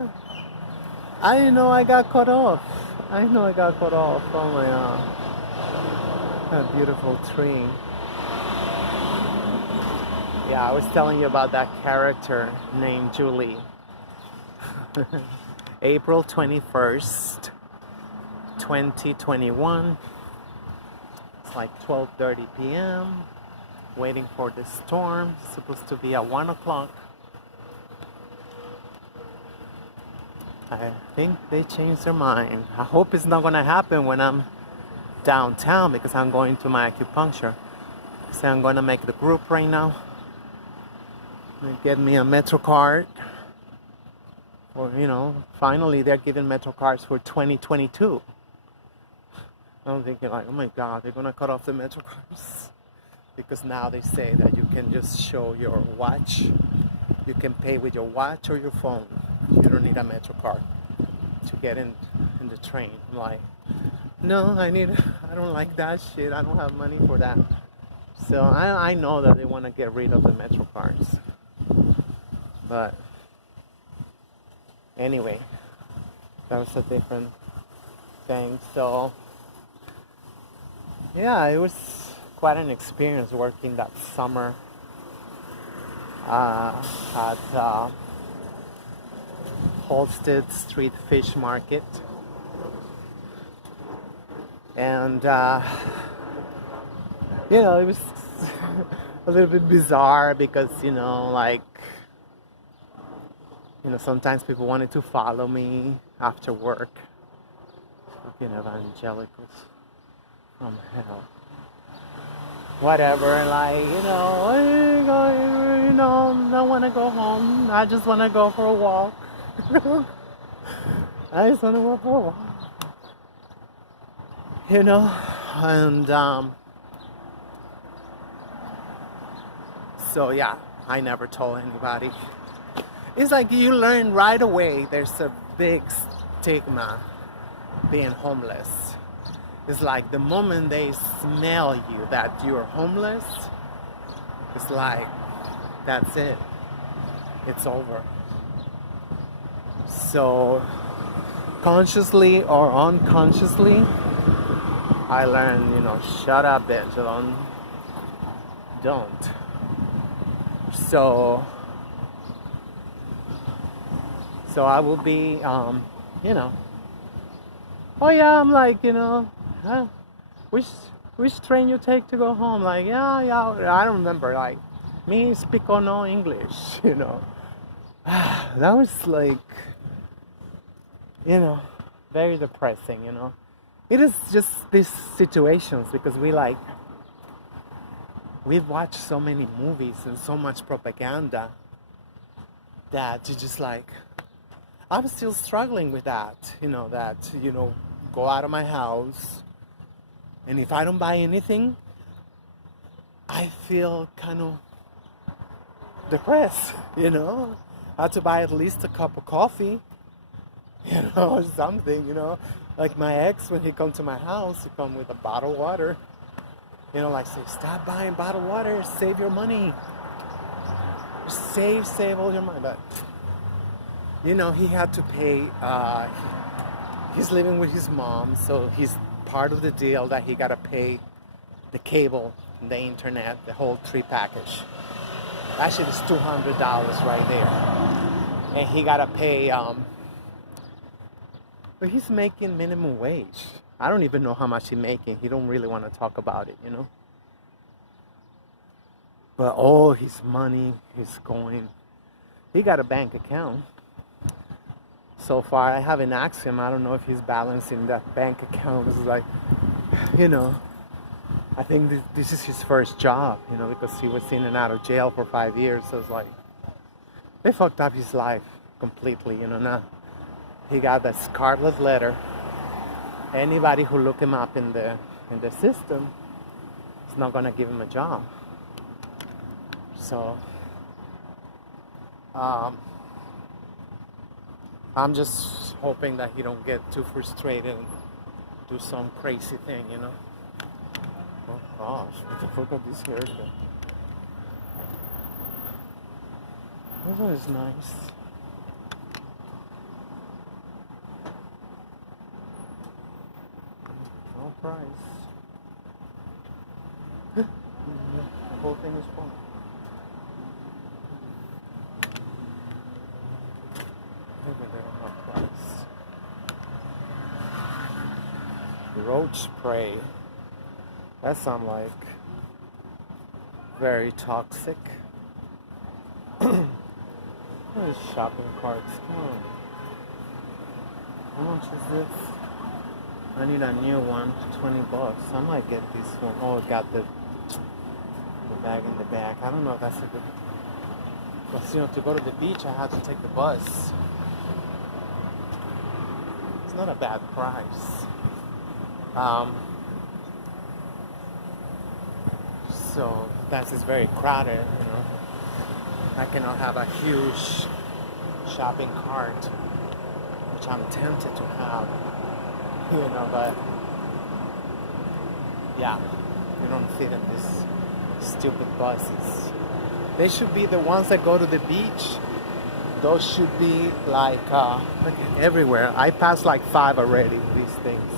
I didn't know I got cut off. I didn't know I got cut off. Oh my that beautiful tree. Yeah, I was telling you about that character named Julie. April 21st, 2021. It's like 12:30 p.m. Waiting for the storm. It's supposed to be at 1 o'clock. I think they changed their mind. I hope it's not going to happen when I'm downtown because I'm going to my acupuncture. So I'm going to make the group right now. Get me a Metro card. Or, finally they're giving Metro cards for 2022. I'm thinking like, oh my God, they're going to cut off the Metro cards. Because now they say that you can just show your watch. You can pay with your watch or your phone. You don't need a Metro card to get in the train. I'm like, no, I don't like that shit. I don't have money for that. So I know that they want to get rid of the Metro cards. But anyway, that was a different thing. So yeah, it was quite an experience working that summer at Halsted Street Fish Market. And it was a little bit bizarre because sometimes people wanted to follow me after work. Fucking evangelicals from hell. Whatever, like, I want to go home. I just want to go for a walk. I just want to go for a walk. And so yeah, I never told anybody. It's like you learn right away there's a big stigma being homeless. It's like the moment they smell you that you're homeless, it's like, that's it. It's over. So, consciously or unconsciously, I learned, shut up, bitch, don't. So I will be, oh yeah, I'm like, huh? Which train you take to go home? Like, yeah, I don't remember. Like, me speak or no English, That was like, very depressing, It is just these situations because we've watched so many movies and so much propaganda that you just like, I'm still struggling with that, go out of my house. And if I don't buy anything, I feel kind of depressed, I have to buy at least a cup of coffee, or something, Like my ex, when he come to my house, he come with a bottle of water. Like say, stop buying bottled water, save your money. Save all your money. But, he had to pay, he's living with his mom, so he's part of the deal that he got to pay the cable, the internet, the whole 3 package. That shit is $200 right there. And he got to pay, but he's making minimum wage. I don't even know how much he's making. He don't really want to talk about it, But all his money is going. He got a bank account. So far, I haven't asked him. I don't know if he's balancing that bank account. It's like, I think this is his first job, because he was in and out of jail for 5 years. So it's like, they fucked up his life completely, Now he got that scarlet letter. Anybody who look him up in the system is not gonna give him a job. So I'm just hoping that he don't get too frustrated and do some crazy thing, Oh gosh, what the fuck are these haircut? This one is nice. price. The whole thing is full. Maybe they don't have price. Roach spray. That sounds like very toxic. What is shopping carts? Come on. How much is this? I need a new one, $20. I might get this one. Oh, it got the bag in the back. I don't know if that's a good. But to go to the beach, I have to take the bus. It's not a bad price. So that is very crowded, I cannot have a huge shopping cart, which I'm tempted to have, but yeah, you don't fit in these stupid buses. They should be the ones that go to the beach. Those should be like everywhere. I passed like 5 already, these things.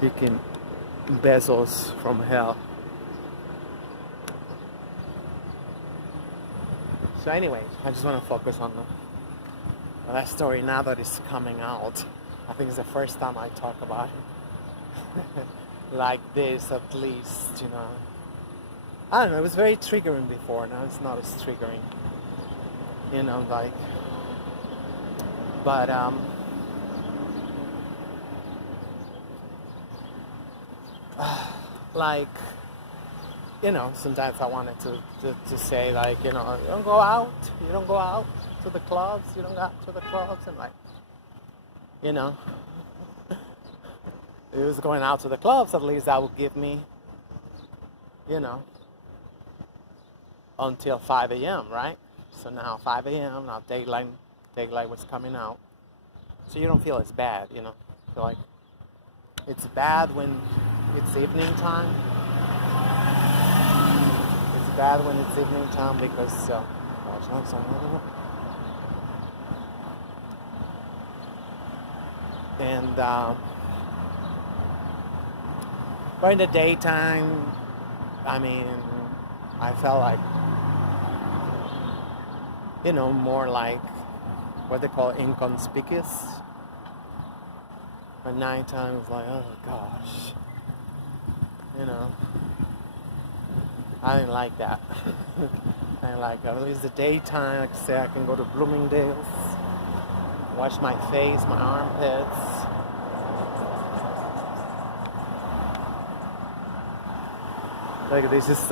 You can bezels from hell. So anyways, I just want to focus on that story now that it's coming out. I think it's the first time I talk about it like this, at least, I don't know, it was very triggering before. Now it's not as triggering, but sometimes I wanted to say, you don't go out to the clubs, and if it was going out to the clubs, at least that would give me, until 5 a.m., right? So now 5 a.m., now daylight was coming out. So you don't feel as bad, feel like it's bad when it's evening time. It's bad when it's evening time because, but in the daytime, I felt like, more like what they call inconspicuous. At nighttime, it's like, oh gosh, I didn't like that. I didn't like that. At least the daytime, like I say, I can go to Bloomingdale's, wash my face, my armpits. Like this is,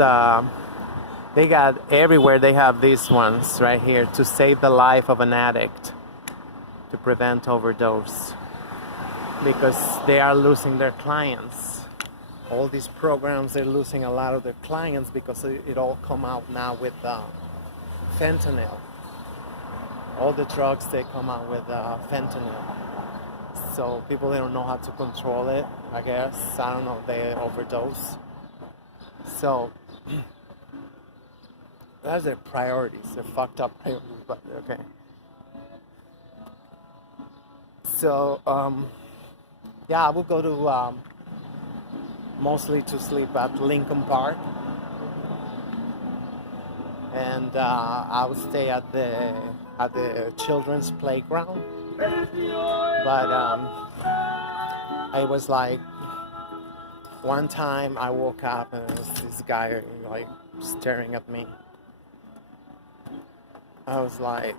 they got everywhere, they have these ones right here to save the life of an addict, to prevent overdose, because they are losing their clients. All these programs, they're losing a lot of their clients because it all come out now with fentanyl. All the drugs, they come out with fentanyl. So people, they don't know how to control it, I guess. I don't know, they overdose. So that's their priorities. They're fucked up priorities, but okay. So I would go to mostly to sleep at Lincoln Park, and I would stay at the children's playground. But I was like, one time I woke up and there was this guy like staring at me. I was like,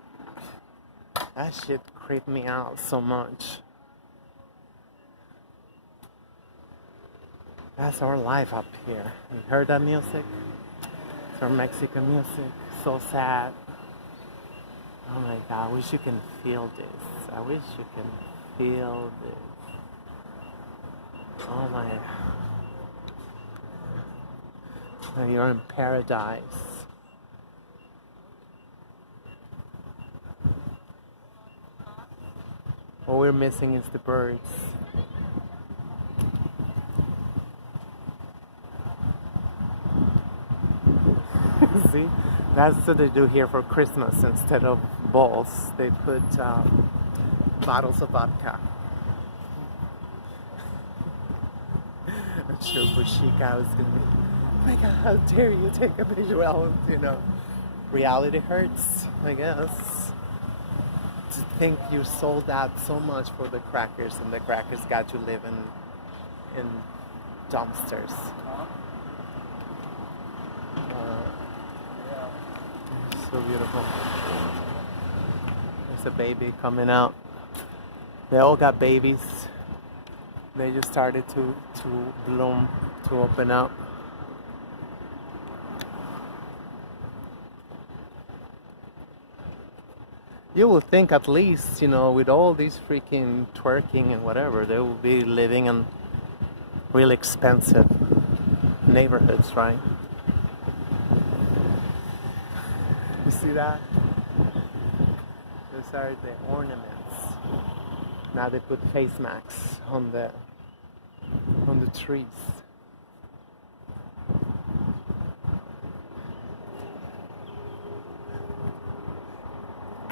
that shit creeped me out so much. That's our life up here. You heard that music? It's our Mexican music. So sad. Oh my God, I wish you can feel this. I wish you can feel this. Oh my. You're in paradise. All we're missing is the birds. See, that's what they do here for Christmas. Instead of balls, they put bottles of vodka. picture for Chica, was gonna be, oh my God, how dare you take a picture? Well, you know, reality hurts, I guess. To think you sold out so much for the crackers, and the crackers got you living in dumpsters. So beautiful. There's a baby coming out. They all got babies. They just started to bloom, to open up. You would think at least, you know, with all these freaking twerking and whatever, they will be living in really expensive neighborhoods, right? You see that? Those are the ornaments. Now they put face masks on the trees.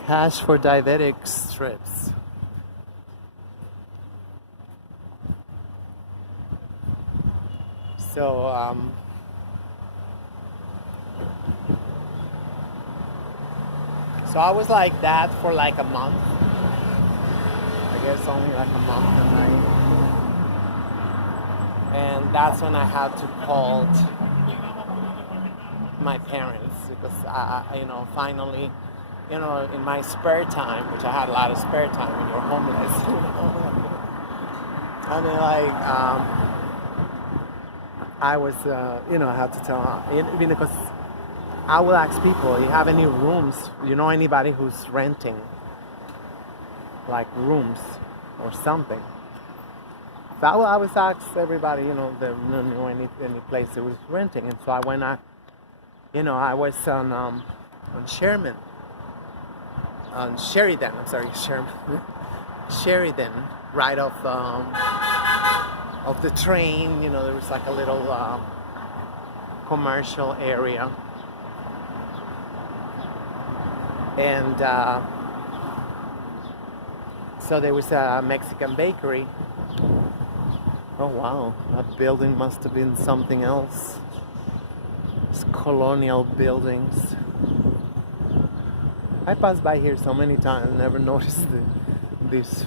Cash for diabetic strips. So so I was like that for like a month. I guess only like a month, and that's when I had to call my parents, because you know, finally, you know, in my spare time, which I had a lot of spare time when you're homeless, you know, I mean, like, I was, you know, I had to tell, even because I will ask people, you have any rooms, you know, anybody who's renting, like rooms or something. So I will always ask everybody, you know, they knew any place that was renting. And so I went, you know, I was on Sheridan, Sheridan, right off the train. You know, there was like a little commercial area, and so there was a Mexican bakery. Oh wow, that building must have been something else. It's colonial buildings. I passed by here so many times, never noticed this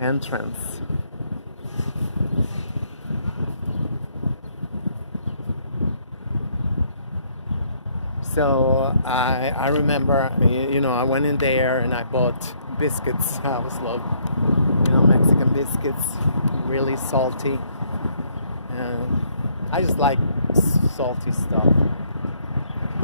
entrance. So I remember, you know, I went in there and I bought biscuits. I always love, you know, Mexican biscuits, really salty. I just like salty stuff.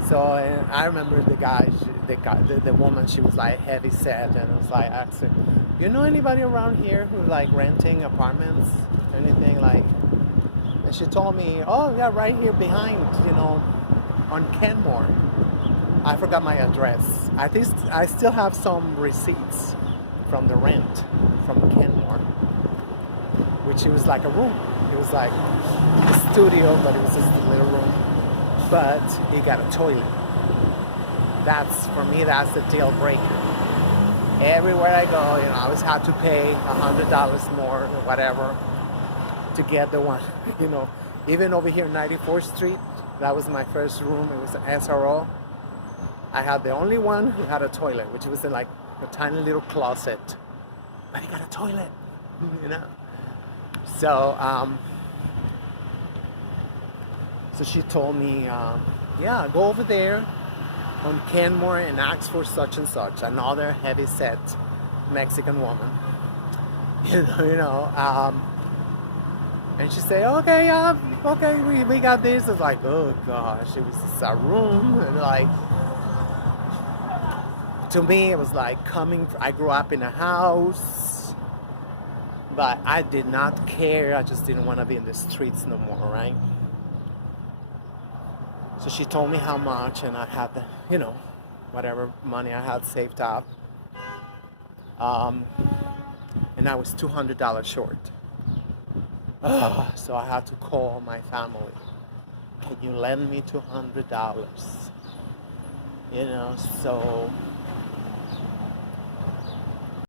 So I remember the woman, she was like heavy set, and it was like, asking, you know anybody around here who's like renting apartments, anything like? And she told me, oh yeah, right here behind, you know, on Kenmore. I forgot my address. I think I still have some receipts from the rent from Kenmore, which it was like a room. It was like a studio, but it was just a little room. But it got a toilet. That's, for me, that's the deal breaker. Everywhere I go, you know, I always had to pay $100 more or whatever to get the one, you know. Even over here, 94th Street, that was my first room. It was an SRO. I had the only one who had a toilet, which was in like a tiny little closet. But it got a toilet, you know. So, so she told me, yeah, go over there on Kenmore and ask for such and such, another heavy-set Mexican woman. You know. And she said, okay, okay, we got this. It's like, oh gosh, it was just a room, and like, to me, it was like I grew up in a house, but I did not care. I just didn't want to be in the streets no more, right? So she told me how much, and I had the, you know, whatever money I had saved up. And I was $200 short. So I had to call my family. Can you lend me $200? You know, so